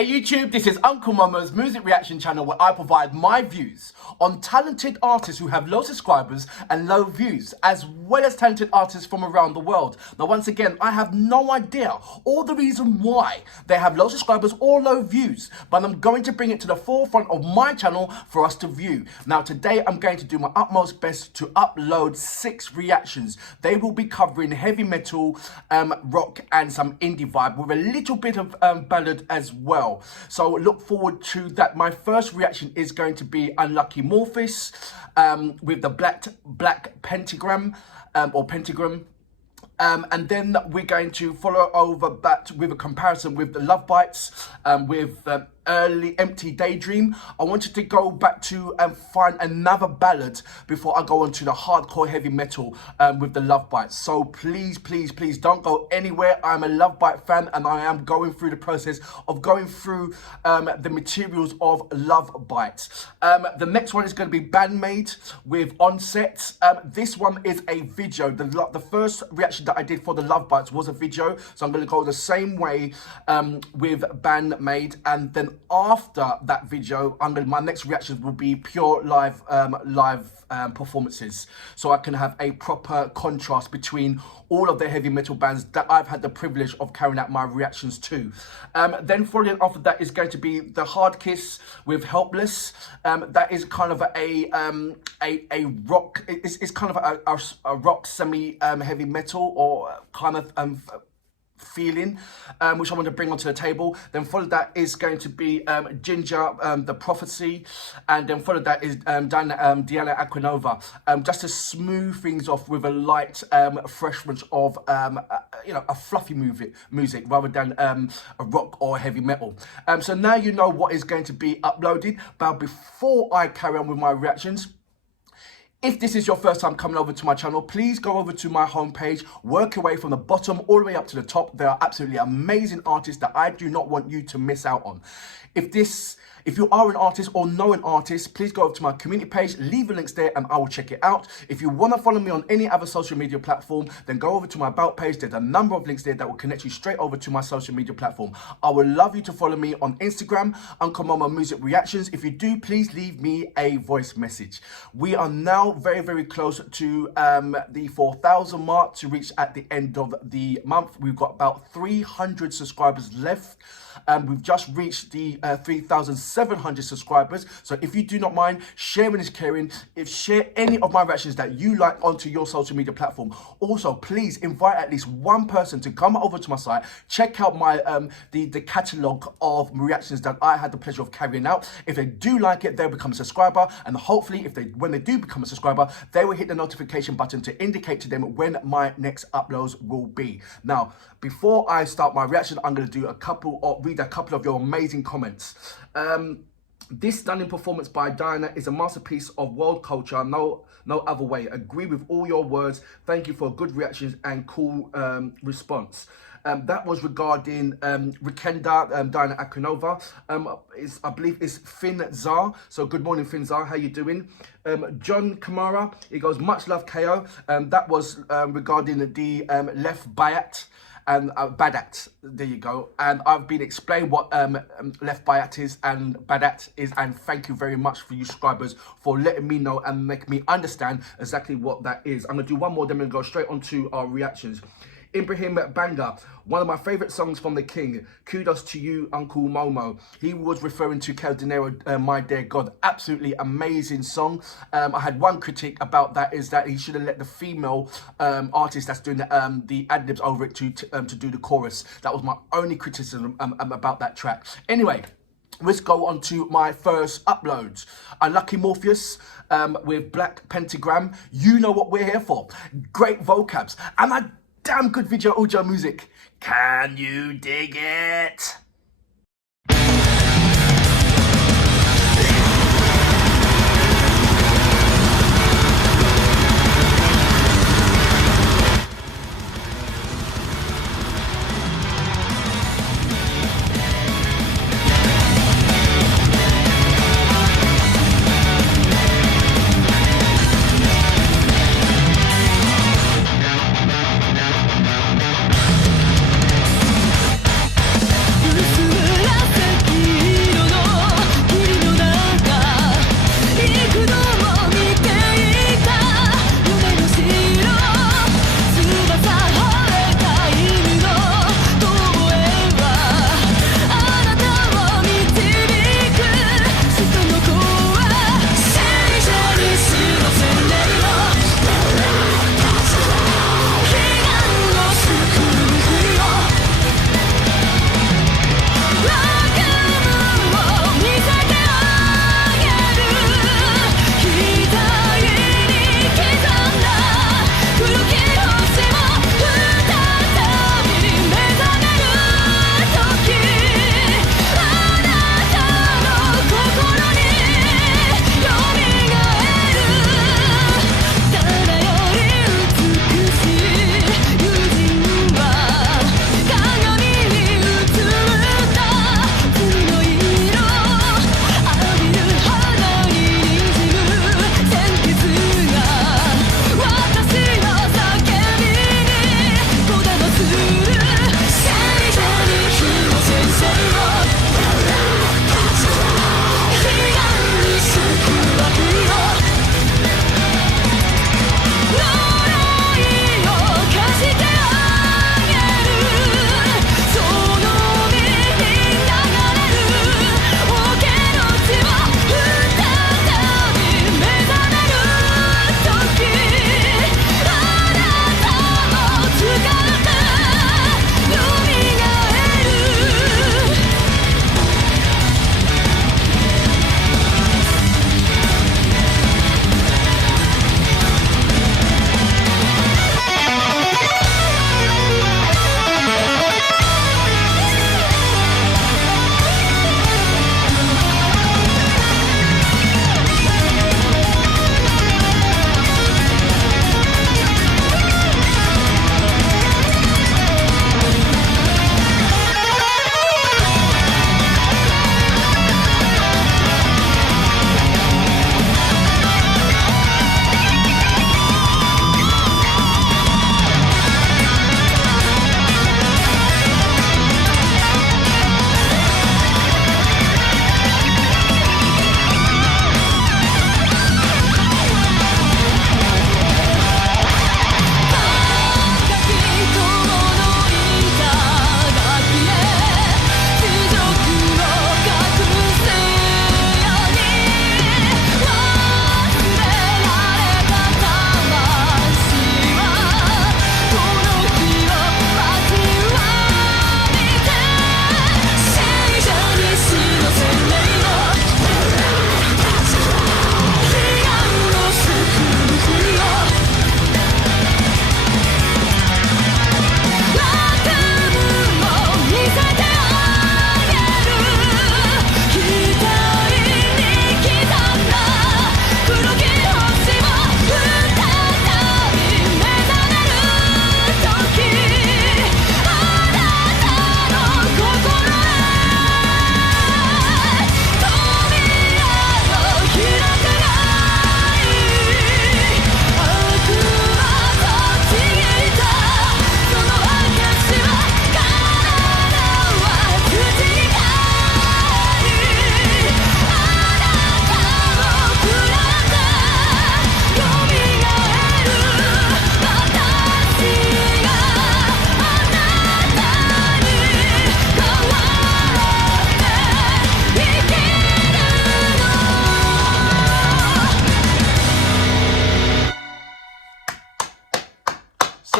Hey YouTube, this is Uncle Momo's music reaction channel where I provide my views on talented artists who have low subscribers and low views, as well as talented artists from around the world. Now once again, I have no idea or the reason why they have low subscribers or low views, but I'm going to bring it to the forefront of my channel for us to view. Now today I'm going to do my utmost best to upload 6 reactions. They will be covering heavy metal, rock and some indie vibe with a little bit of ballad as well. So look forward to that. My first reaction is going to be Unlucky Morpheus with the black Pentagram or Pentagram. And then we're going to follow over that with a comparison with the Love Bites with Early Empty Daydream. I wanted to go back to find another ballad before I go on to the hardcore heavy metal with the Love Bites. So please don't go anywhere. I'm a Love Bite fan and I am going through the process of going through the materials of Love Bites. The next one is going to be Bandmade with Onset. This one is a video. The first reaction that I did for the Love Bites was a video, so I'm going to go the same way with Bandmade, and then after that video my next reactions will be pure live performances, so I can have a proper contrast between all of the heavy metal bands that I've had the privilege of carrying out my reactions to. Then following after that is going to be the Hard Kiss with Helpless. That is kind of a rock, it's kind of a rock semi heavy metal or kind of feeling, which I want to bring onto the table. Then followed that is going to be Ginger, the Prophecy, and then followed that is Diana Aquinova, just to smooth things off with a light freshness of a fluffy music rather than a rock or heavy metal. So now you know what is going to be uploaded, but before I carry on with my reactions, if this is your first time coming over to my channel, please go over to my homepage, work your way from the bottom all the way up to the top. There are absolutely amazing artists that I do not want you to miss out on. If you are an artist or know an artist, please go over to my community page, leave the links there and I will check it out. If you want to follow me on any other social media platform, then go over to my About page. There's a number of links there that will connect you straight over to my social media platform. I would love you to follow me on Instagram, Uncle Momo Music Reactions. If you do, please leave me a voice message. We are now very close to the 4,000 mark to reach at the end of the month. We've got about 300 subscribers left. We've just reached the 3,700 subscribers. So if you do not mind, sharing is caring. Share any of my reactions that you like onto your social media platform. Also, please invite at least one person to come over to my site, check out my the catalogue of reactions that I had the pleasure of carrying out. If they do like it, they'll become a subscriber, and hopefully when they do become a subscriber, they will hit the notification button to indicate to them when my next uploads will be. Now, before I start my reaction, I'm going to do read a couple of your amazing comments. This stunning performance by Diana is a masterpiece of world culture, no other way. Agree with all your words. Thank you for good reactions and cool response. That was regarding Rikenda, Diana Aquinova. I believe it's Finn Zar. So good morning, Finn Zar. How you doing? John Kamara, he goes, much love, KO. That was regarding the Left Bayat. And Badat, there you go. And I've been explained what Left Bayat is and Badat is, and thank you very much for you subscribers for letting me know and make me understand exactly what that is. I'm gonna do one more, then we're gonna go straight on to our reactions. Ibrahim Banga, one of my favourite songs from The King. Kudos to you, Uncle Momo. He was referring to Kel Dinero, My Dear God. Absolutely amazing song. I had one critique about that, is that he should have let the female artist that's doing the ad-libs over it to do the chorus. That was my only criticism about that track. Anyway, let's go on to my first uploads. Unlucky Morpheus with Black Pentagram. You know what we're here for. Great vocabs. And a damn good video audio music. Can you dig it?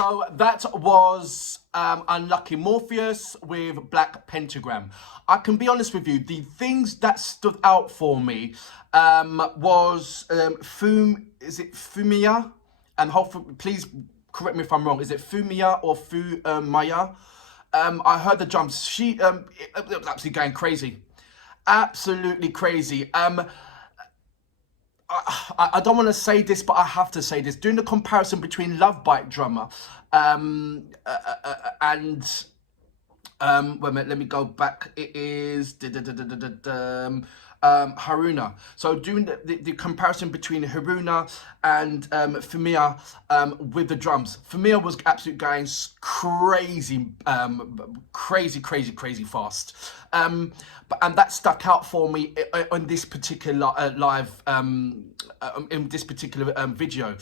So that was Unlucky Morpheus with Black Pentagram. I can be honest with you, the things that stood out for me was is it Fumiya? And hopefully, please correct me if I'm wrong. Is it Fumiya or Maya? I heard the drums. She it was absolutely going crazy, absolutely crazy. I don't want to say this, but I have to say this. Doing the comparison between Love Bite drummer and wait a minute, let me go back. It is Haruna. So doing the comparison between Haruna and Fumiya with the drums. Fumiya was absolutely going crazy fast. And that stuck out for me on this particular live, in this particular video.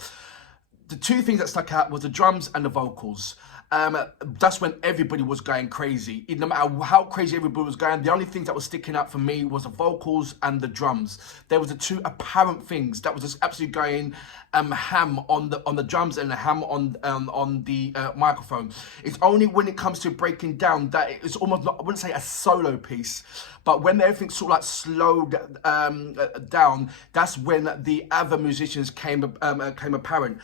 The two things that stuck out was the drums and the vocals. That's when everybody was going crazy. No matter how crazy everybody was going, the only thing that was sticking out for me was the vocals and the drums. There was the two apparent things that was just absolutely going ham on the drums and the ham on the microphone. It's only when it comes to breaking down that it's almost not, I wouldn't say a solo piece, but when everything sort of like slowed down, that's when the other musicians came apparent.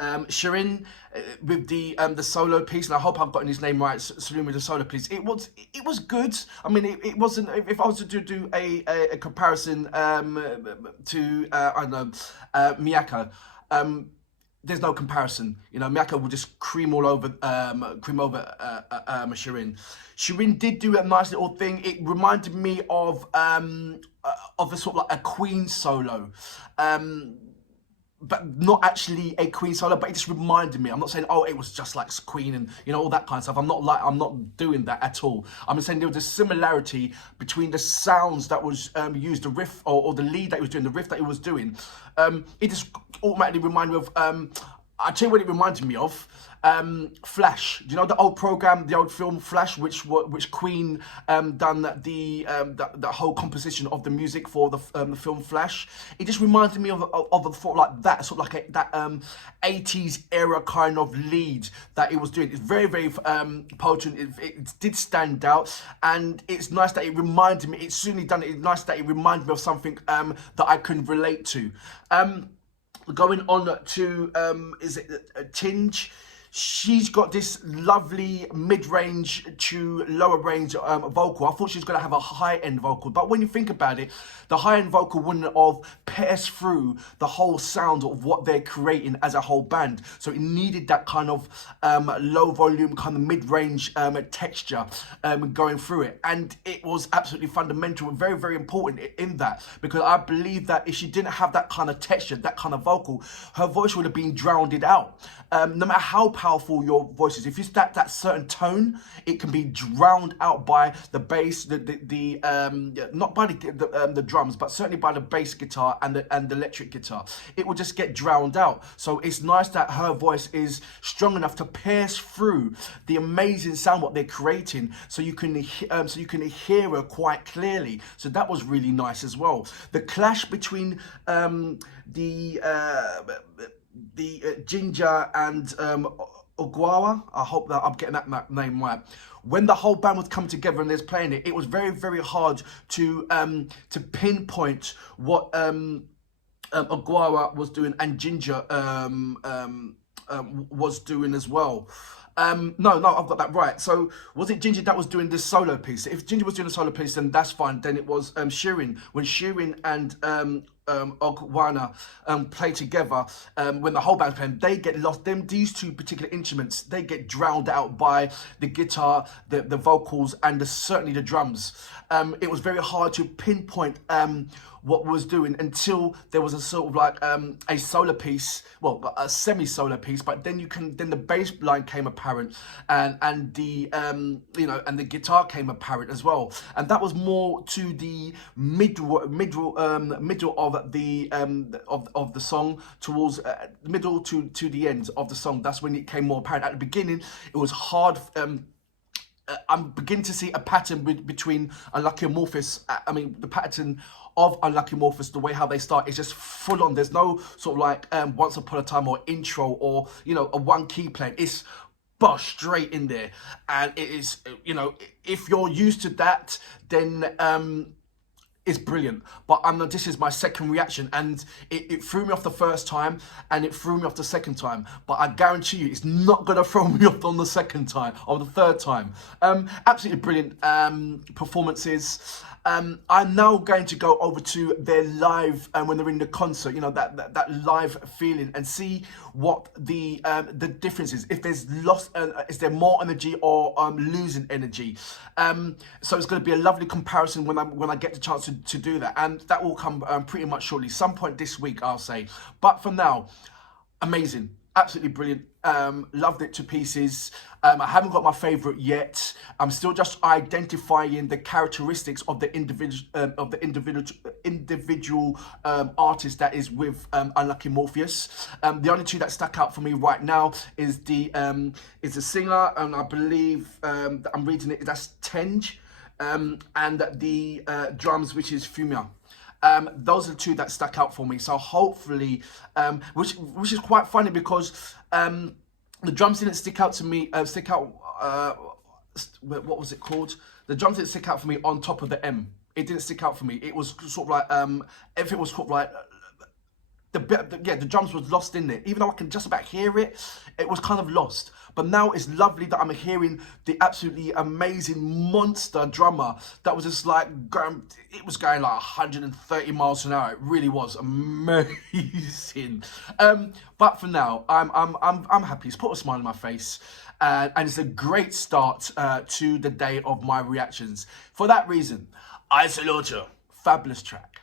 Shirin with the solo piece, and I hope I've gotten his name right. Shirin with the solo piece. It was good. I mean, it wasn't. If I was to do a comparison to I don't know Miyako, there's no comparison. You know, Miyako will just cream over Shirin. Shirin did do a nice little thing. It reminded me of a sort of like a Queen solo. But not actually a Queen solo, but it just reminded me. I'm not saying, oh, it was just like Queen and, you know, all that kind of stuff. I'm not doing that at all. I'm just saying there was a similarity between the sounds that was used, the riff or the lead that he was doing, the riff that he was doing. It just automatically reminded me of, I'll tell you what it reminded me of. Flash. Do you know the old program, the old film Flash, which Queen done the whole composition of the music for the film Flash? It just reminded me of a thought like that, sort of like that 80s era kind of lead that it was doing. It's very potent. It did stand out, and it's nice that it reminded me. It's certainly done. It's nice that it reminded me of something that I can relate to. Going on to is it Tinge? She's got this lovely mid-range to lower range vocal. I thought she was going to have a high-end vocal, but when you think about it, the high-end vocal wouldn't have pierced through the whole sound of what they're creating as a whole band. So it needed that kind of low volume, kind of mid-range texture going through it. And it was absolutely fundamental and very important in that, because I believe that if she didn't have that kind of texture, that kind of vocal, her voice would have been drowned out. No matter how powerful your voice is, if you start that certain tone, it can be drowned out by the bass, not by the drums, but certainly by the bass guitar and the electric guitar. It will just get drowned out. So it's nice that her voice is strong enough to pierce through the amazing sound what they're creating, so you can hear her quite clearly. So that was really nice as well. The clash between Ginger and Ogawa, I hope that I'm getting that name right. When the whole band was coming together and they're playing it, it was very hard to pinpoint what Ogawa was doing and Ginger was doing as well. No, I've got that right. So was it Ginger that was doing this solo piece? If Ginger was doing a solo piece, then that's fine. Then it was Shirin. When Shirin and Ogwana play together, when the whole band's playing, they get lost. These two particular instruments, they get drowned out by the guitar, the vocals, and certainly the drums. It was very hard to pinpoint what was doing until there was a sort of like a solo piece, well, a semi-solo piece, but then the bass line came apparent, and the and the guitar came apparent as well, and that was more to the middle of the song, towards middle to the end of the song. That's when it came more apparent. At the beginning, it was hard I'm beginning to see a pattern between Unlucky and Morpheus. I mean, the pattern of Unlucky Morpheus, the way how they start is just full on. There's no sort of like once upon a time or intro or, you know, a one key playing. It's bosh straight in there, and it is, you know, if you're used to that, then it's brilliant. But this is my second reaction, and it threw me off the first time and it threw me off the second time, but I guarantee you it's not gonna throw me off on the second time or the third time. Absolutely brilliant performances. I'm now going to go over to their live when they're in the concert, you know, that live feeling, and see what the difference is. If there's is there more energy or losing energy? So it's going to be a lovely comparison when I get the chance to do that, and that will come pretty much shortly, some point this week, I'll say. But for now, amazing. Absolutely brilliant. Loved it to pieces. I haven't got my favorite yet. I'm still just identifying the characteristics of the individual artist that is with Unlucky Morpheus. The only two that stuck out for me right now is the singer, and I believe that I'm reading it, that's Tenge, and the drums, which is Fumia. Those are the two that stuck out for me. So hopefully, which is quite funny, because the drums didn't stick out to me. What was it called? The drums didn't stick out for me on top of the M. It didn't stick out for me. It was sort of like everything was sort of like the drums was lost in there. Even though I can just about hear it, it was kind of lost. But now it's lovely that I'm hearing the absolutely amazing monster drummer that was just like going, it was going like 130 miles an hour. It really was amazing. But for now, I'm happy. It's put a smile on my face. And it's a great start to the day of my reactions. For that reason, I salute you. Fabulous track.